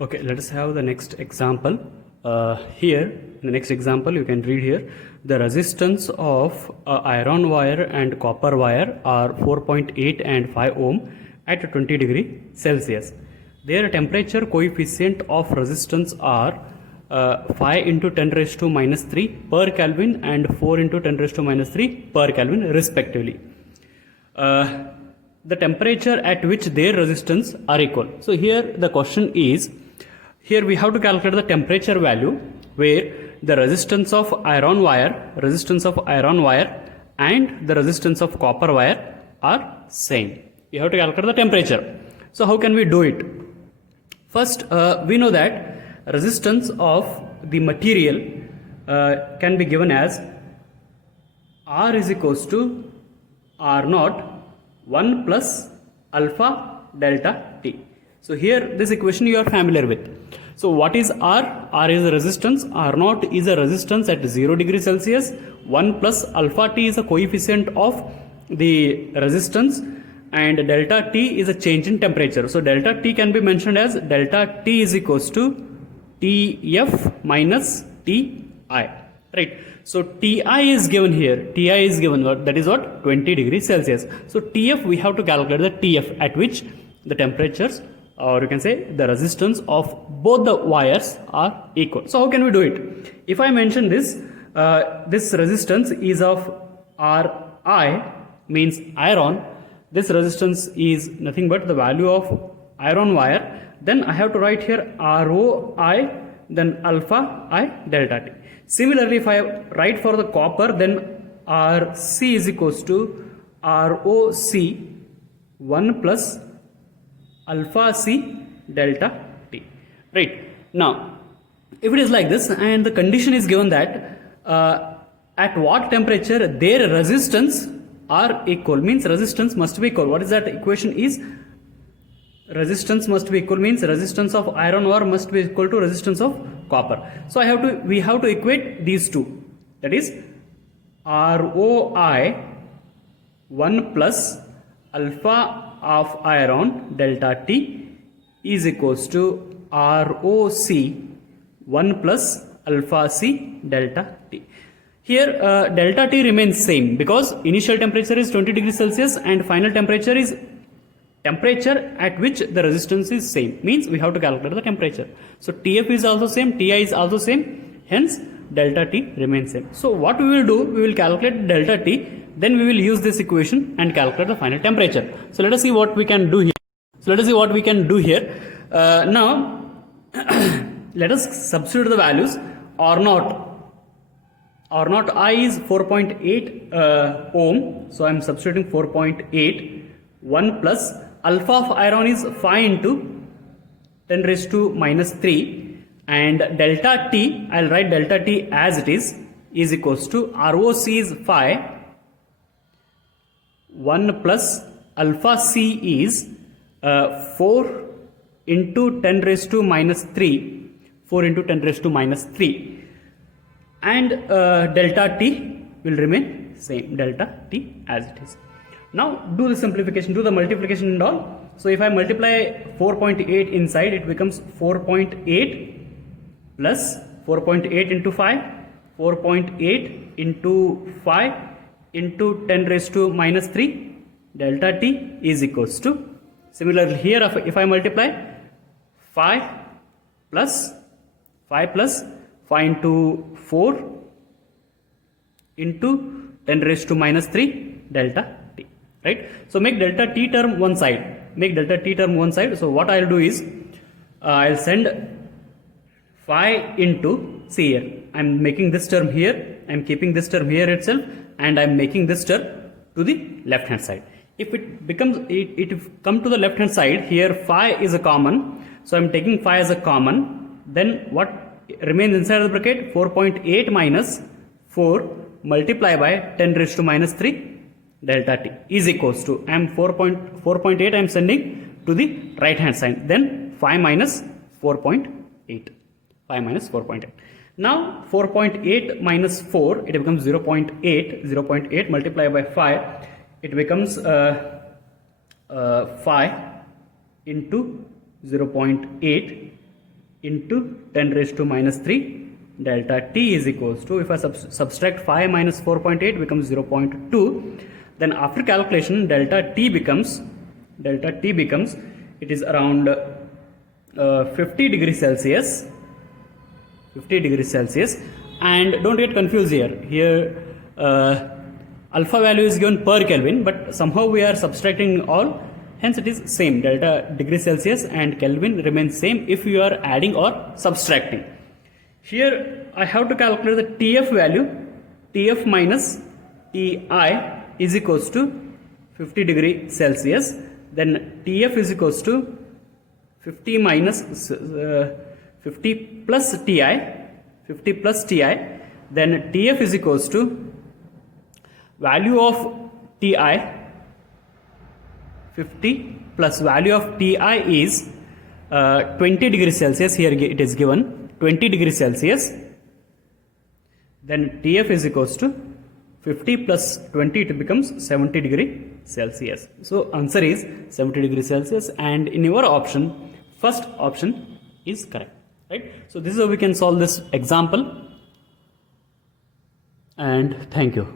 Okay, let us have the next example. Here, in the next example, you can read here the resistance of iron wire and copper wire are 4.8 and 5 ohm at 20 degree Celsius. Their temperature coefficient of resistance are 5 into 10 raised to minus 3 per Kelvin and 4 into 10 raised to minus 3 per Kelvin respectively. The temperature at which their resistance are equal. So here the question is, here we have to calculate the temperature value where the resistance of iron wire and the resistance of copper wire are same. We have to calculate the temperature. So how can we do it? First, we know that resistance of the material can be given as R is equals to R naught 1 plus alpha delta T. So here this equation you are familiar with. So what is R? R is a resistance, R naught is a resistance at 0 degree Celsius, 1 plus alpha T is a coefficient of the resistance, and delta T is a change in temperature. So delta T can be mentioned as delta T is equals to TF minus TI, right? So Ti is given here, Ti is given, that is what, 20 degrees Celsius. So TF, we have to calculate the TF at which the temperatures, or you can say the resistance of both the wires are equal. So how can we do it? If I mention this, this resistance is of Ri, means iron. This resistance is nothing but the value of iron wire. Then I have to write here Roi, then alpha I delta T. Similarly, if I write for the copper, then Rc is equals to Roc 1 plus alpha C delta T. Right. Now, if it is like this and the condition is given that at what temperature their resistance are equal, means resistance must be equal. What is that equation is? Resistance must be equal means resistance of iron ore must be equal to resistance of copper. So we have to equate these two. That is Roi 1 plus alpha of iron delta T is equals to Roc 1 plus alpha C delta T. Here delta T remains same because initial temperature is 20 degrees Celsius and final temperature is temperature at which the resistance is same, means we have to calculate the temperature. So TF is also same, Ti is also same, hence delta T remains same. So what we will do, we will calculate delta T, then we will use this equation and calculate the final temperature. So let us see what we can do here. Now let us substitute the values. R naught I is 4.8 ohm, so I am substituting 4.8, 1 plus alpha of iron is 5 into 10 raised to minus 3, and delta T, I will write delta T as it is equals to Roc is 5, 1 plus alpha C is 4 into 10 raised to minus 3, 4 into 10 raised to minus 3, and delta T will remain same, delta T as it is. Now do the simplification, do the multiplication and all. So if I multiply 4.8 inside, it becomes 4.8 plus 4.8 into 5, 4.8 into 5 into 10 raised to minus 3, delta T is equals to, similarly here if I multiply 5 plus 5 into 4 into 10 raised to minus 3 delta T, right? So make delta T term one side, so what I will do is I will send 5 into, see here, I am making this term here, I am keeping this term here itself, and I am making this term to the left hand side. If it becomes, it come to the left hand side, here 5 is a common, so I am taking 5 as a common, then what remains inside the bracket? 4.8 minus 4 multiply by 10 raised to minus 3 delta T is equals to, I am 4.8 I am sending to the right hand side, then 5 minus 4.8, 5 minus 4.8. Now 4.8 minus 4, it becomes 0.8 multiplied by 5, it becomes 5 into 0.8 into 10 raised to minus 3 delta t is equals to, if I subtract 5 minus 4.8 becomes 0.2. Then after calculation delta t becomes it is around 50 degrees Celsius, and don't get confused here alpha value is given per Kelvin, but somehow we are subtracting all, hence it is same, delta degree Celsius and Kelvin remains same if you are adding or subtracting. Here I have to calculate the TF value, TF minus TI is equals to 50 degree Celsius, then TF is equals to 50 minus 50 plus TI, then TF is equals to value of TI 50 plus value of TI is 20 degrees Celsius, here it is given 20 degrees Celsius, then TF is equals to 50 plus 20, it becomes 70 degree Celsius. So answer is 70 degrees Celsius, and in your option, first option is correct, right? So this is how we can solve this example, and thank you.